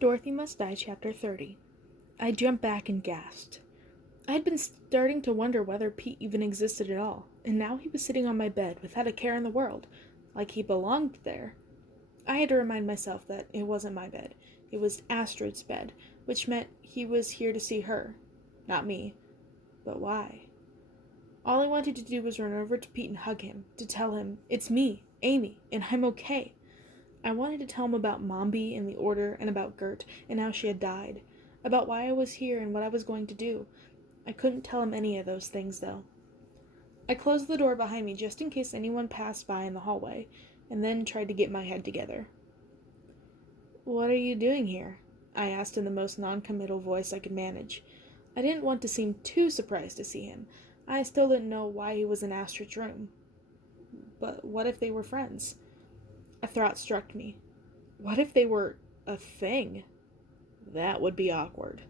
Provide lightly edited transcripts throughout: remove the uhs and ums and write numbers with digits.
Dorothy Must Die, Chapter 30. I jumped back and gasped. I had been starting to wonder whether Pete even existed at all, and now he was sitting on my bed without a care in the world, like he belonged there. I had to remind myself that it wasn't my bed. It was Astrid's bed, which meant he was here to see her, not me. But why? All I wanted to do was run over to Pete and hug him, to tell him, it's me, Amy, and I'm okay. I wanted to tell him about Mombi and the Order, and about Gert, and how she had died. About why I was here and what I was going to do. I couldn't tell him any of those things, though. I closed the door behind me just in case anyone passed by in the hallway, and then tried to get my head together. "What are you doing here?" I asked in the most non-committal voice I could manage. I didn't want to seem too surprised to see him. I still didn't know why he was in Astrid's room. But what if they were friends? A thought struck me. What if they were a thing? That would be awkward.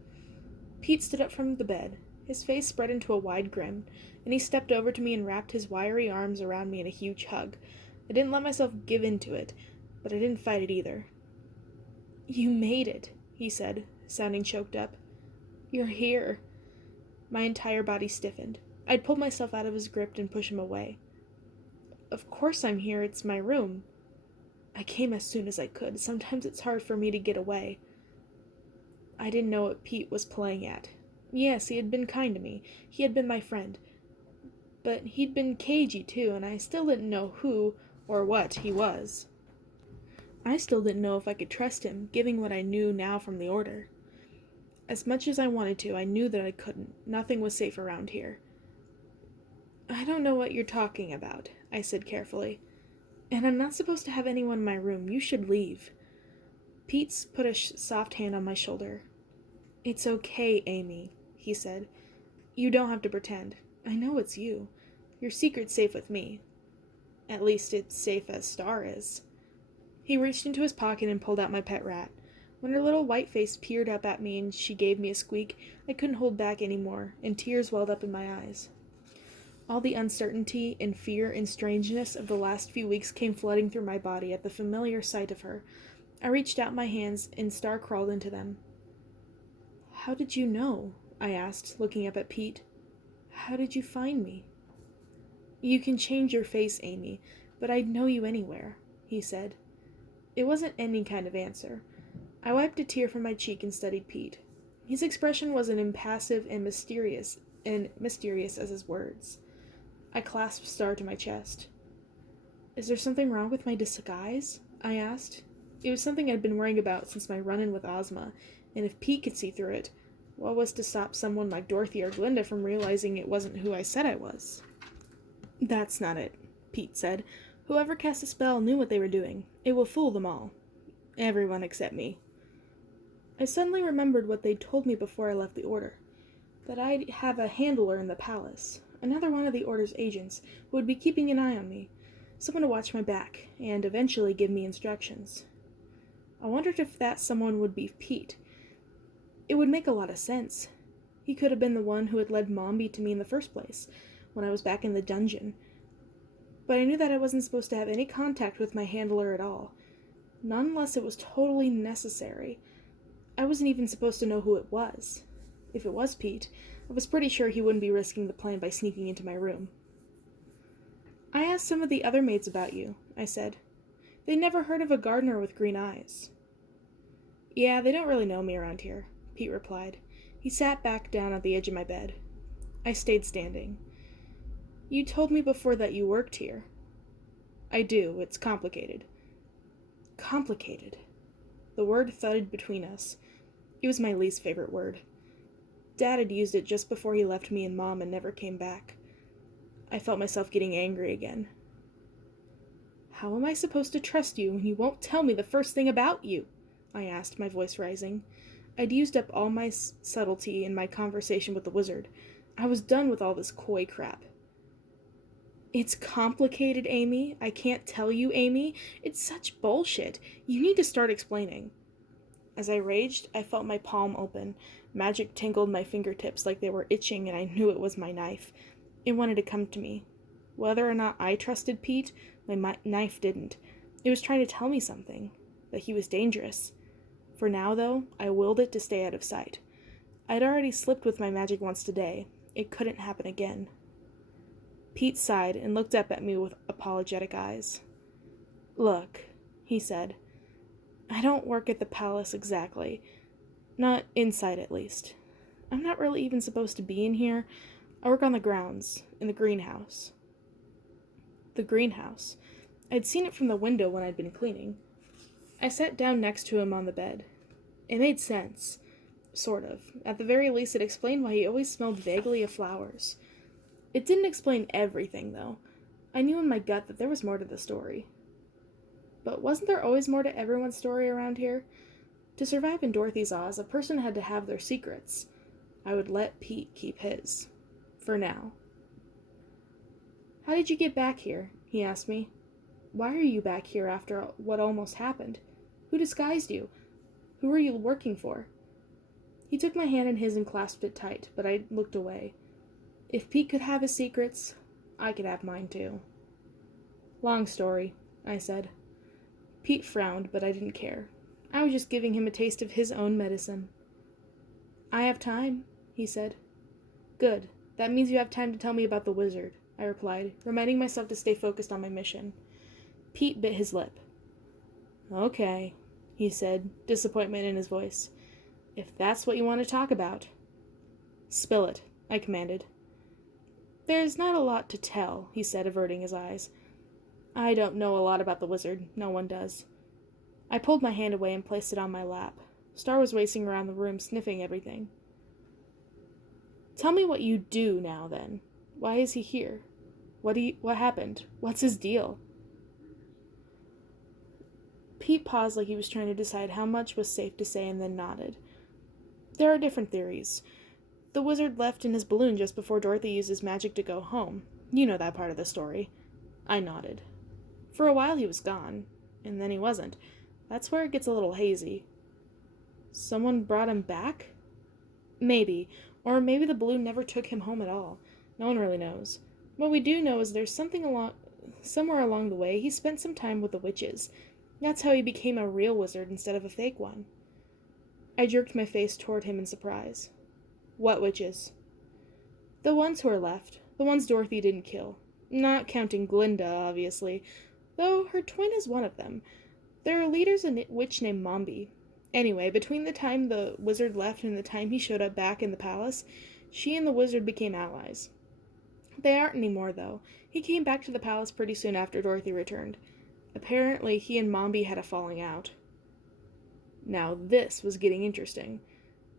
Pete stood up from the bed. His face spread into a wide grin, and he stepped over to me and wrapped his wiry arms around me in a huge hug. I didn't let myself give in to it, but I didn't fight it either. "You made it," he said, sounding choked up. "You're here." My entire body stiffened. I'd pull myself out of his grip and push him away. "Of course I'm here. It's my room." I came as soon as I could. Sometimes it's hard for me to get away. I didn't know what Pete was playing at. Yes, he had been kind to me. He had been my friend. But he'd been cagey, too, and I still didn't know who or what he was. I still didn't know if I could trust him, given what I knew now from the Order. As much as I wanted to, I knew that I couldn't. Nothing was safe around here. "I don't know what you're talking about," I said carefully. "And I'm not supposed to have anyone in my room. You should leave." Pete put a soft hand on my shoulder. "It's okay, Amy," he said. "You don't have to pretend. I know it's you. Your secret's safe with me. At least it's safe as Star is." He reached into his pocket and pulled out my pet rat. When her little white face peered up at me and she gave me a squeak, I couldn't hold back any more, and tears welled up in my eyes. All the uncertainty and fear and strangeness of the last few weeks came flooding through my body at the familiar sight of her. I reached out my hands, and Star crawled into them. "How did you know?" I asked, looking up at Pete. "How did you find me?" "You can change your face, Amy, but I'd know you anywhere," he said. It wasn't any kind of answer. I wiped a tear from my cheek and studied Pete. His expression was as impassive and mysterious as his words. I clasped Star to my chest. "Is there something wrong with my disguise?" I asked. It was something I'd been worrying about since my run-in with Ozma, and if Pete could see through it, what was to stop someone like Dorothy or Glinda from realizing it wasn't who I said I was? "That's not it," Pete said. "Whoever cast the spell knew what they were doing. It will fool them all. Everyone except me." I suddenly remembered what they'd told me before I left the Order. That I'd have a handler in the palace. Another one of the Order's agents who would be keeping an eye on me. Someone to watch my back, and eventually give me instructions. I wondered if that someone would be Pete. It would make a lot of sense. He could have been the one who had led Mombi to me in the first place, when I was back in the dungeon. But I knew that I wasn't supposed to have any contact with my handler at all. Not unless it was totally necessary. I wasn't even supposed to know who it was. If it was Pete, I was pretty sure he wouldn't be risking the plan by sneaking into my room. "I asked some of the other maids about you," I said. "They'd never heard of a gardener with green eyes." "Yeah, they don't really know me around here," Pete replied. He sat back down at the edge of my bed. I stayed standing. "You told me before that you worked here." "I do. It's complicated." Complicated. The word thudded between us. It was my least favorite word. Dad had used it just before he left me and Mom and never came back. I felt myself getting angry again. "How am I supposed to trust you when you won't tell me the first thing about you?" I asked, my voice rising. I'd used up all my subtlety in my conversation with the wizard. I was done with all this coy crap. "It's complicated, Amy. I can't tell you, Amy. It's such bullshit. You need to start explaining." As I raged, I felt my palm open. Magic tingled my fingertips like they were itching, and I knew it was my knife. It wanted to come to me. Whether or not I trusted Pete, my knife didn't. It was trying to tell me something. That he was dangerous. For now, though, I willed it to stay out of sight. I'd already slipped with my magic once today. It couldn't happen again. Pete sighed and looked up at me with apologetic eyes. "Look," he said, "I don't work at the palace exactly. Not inside, at least. I'm not really even supposed to be in here. I work on the grounds, in the greenhouse." The greenhouse. I'd seen it from the window when I'd been cleaning. I sat down next to him on the bed. It made sense. Sort of. At the very least, it explained why he always smelled vaguely of flowers. It didn't explain everything, though. I knew in my gut that there was more to the story. But wasn't there always more to everyone's story around here? To survive in Dorothy's Oz, a person had to have their secrets. I would let Pete keep his. For now. "How did you get back here?" he asked me. "Why are you back here after what almost happened? Who disguised you? Who are you working for?" He took my hand in his and clasped it tight, but I looked away. If Pete could have his secrets, I could have mine too. "Long story," I said. Pete frowned, but I didn't care. I was just giving him a taste of his own medicine. "I have time," he said. "Good. That means you have time to tell me about the wizard," I replied, reminding myself to stay focused on my mission. Pete bit his lip. "Okay," he said, disappointment in his voice. "If that's what you want to talk about." "Spill it," I commanded. "There's not a lot to tell," he said, averting his eyes. "I don't know a lot about the wizard. No one does." I pulled my hand away and placed it on my lap. Star was racing around the room, sniffing everything. "Tell me what you do now, then. Why is he here? What happened? What's his deal?" Pete paused like he was trying to decide how much was safe to say and then nodded. "There are different theories. The wizard left in his balloon just before Dorothy used his magic to go home. You know that part of the story." I nodded. "For a while he was gone, and then he wasn't. That's where it gets a little hazy." "Someone brought him back?" "Maybe. Or maybe the balloon never took him home at all. No one really knows. What we do know is there's somewhere along the way he spent some time with the witches. That's how he became a real wizard instead of a fake one." I jerked my face toward him in surprise. "What witches?" "The ones who are left. The ones Dorothy didn't kill. Not counting Glinda, obviously, though her twin is one of them. Their leader's a witch named Mombi. Anyway, between the time the wizard left and the time he showed up back in the palace, she and the wizard became allies. They aren't anymore, though. He came back to the palace pretty soon after Dorothy returned. Apparently, he and Mombi had a falling out." Now this was getting interesting.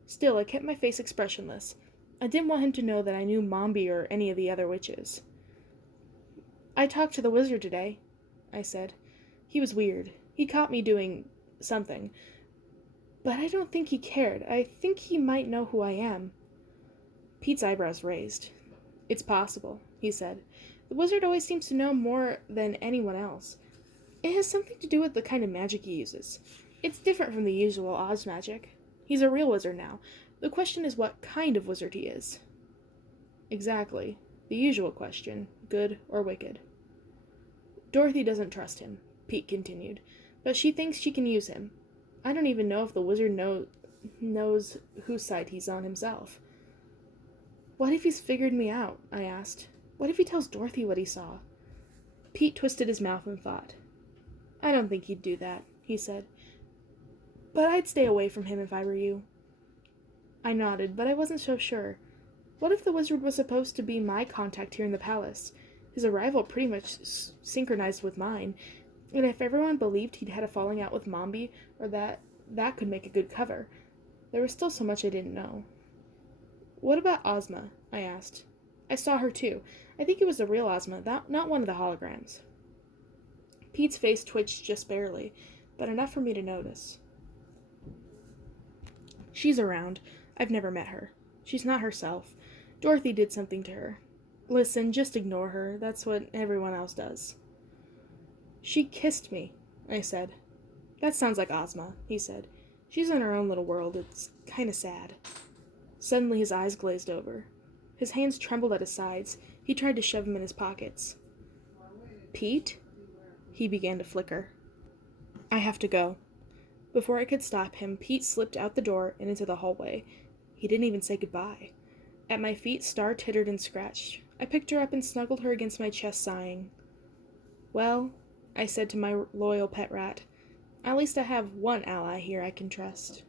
Still, I kept my face expressionless. I didn't want him to know that I knew Mombi or any of the other witches. "I talked to the wizard today," I said. "He was weird. He caught me doing something. But I don't think he cared. I think he might know who I am." Pete's eyebrows raised. "It's possible," he said. "The wizard always seems to know more than anyone else. It has something to do with the kind of magic he uses. It's different from the usual Oz magic. He's a real wizard now. The question is what kind of wizard he is." "Exactly. The usual question. Good or wicked." "Dorothy doesn't trust him," Pete continued, "but she thinks she can use him. I don't even know if the wizard knows whose side he's on himself." "What if he's figured me out?" I asked. "What if he tells Dorothy what he saw?" Pete twisted his mouth in thought. "I don't think he'd do that," he said. "But I'd stay away from him if I were you." I nodded, but I wasn't so sure. What if the wizard was supposed to be my contact here in the palace? His arrival pretty much synchronized with mine, and if everyone believed he'd had a falling out with Mombi, or that could make a good cover. There was still so much I didn't know. "What about Ozma?" I asked. "I saw her too. I think it was the real Ozma, not one of the holograms." Pete's face twitched just barely, but enough for me to notice. "She's around. I've never met her. She's not herself. Dorothy did something to her. Listen, just ignore her. That's what everyone else does." "She kissed me," I said. "That sounds like Ozma," he said. "She's in her own little world. It's kind of sad." Suddenly his eyes glazed over. His hands trembled at his sides. He tried to shove them in his pockets. "Pete?" He began to flicker. "I have to go." Before I could stop him, Pete slipped out the door and into the hallway. He didn't even say goodbye. At my feet, Star tittered and scratched. I picked her up and snuggled her against my chest, sighing. "Well," I said to my loyal pet rat, "at least I have one ally here I can trust."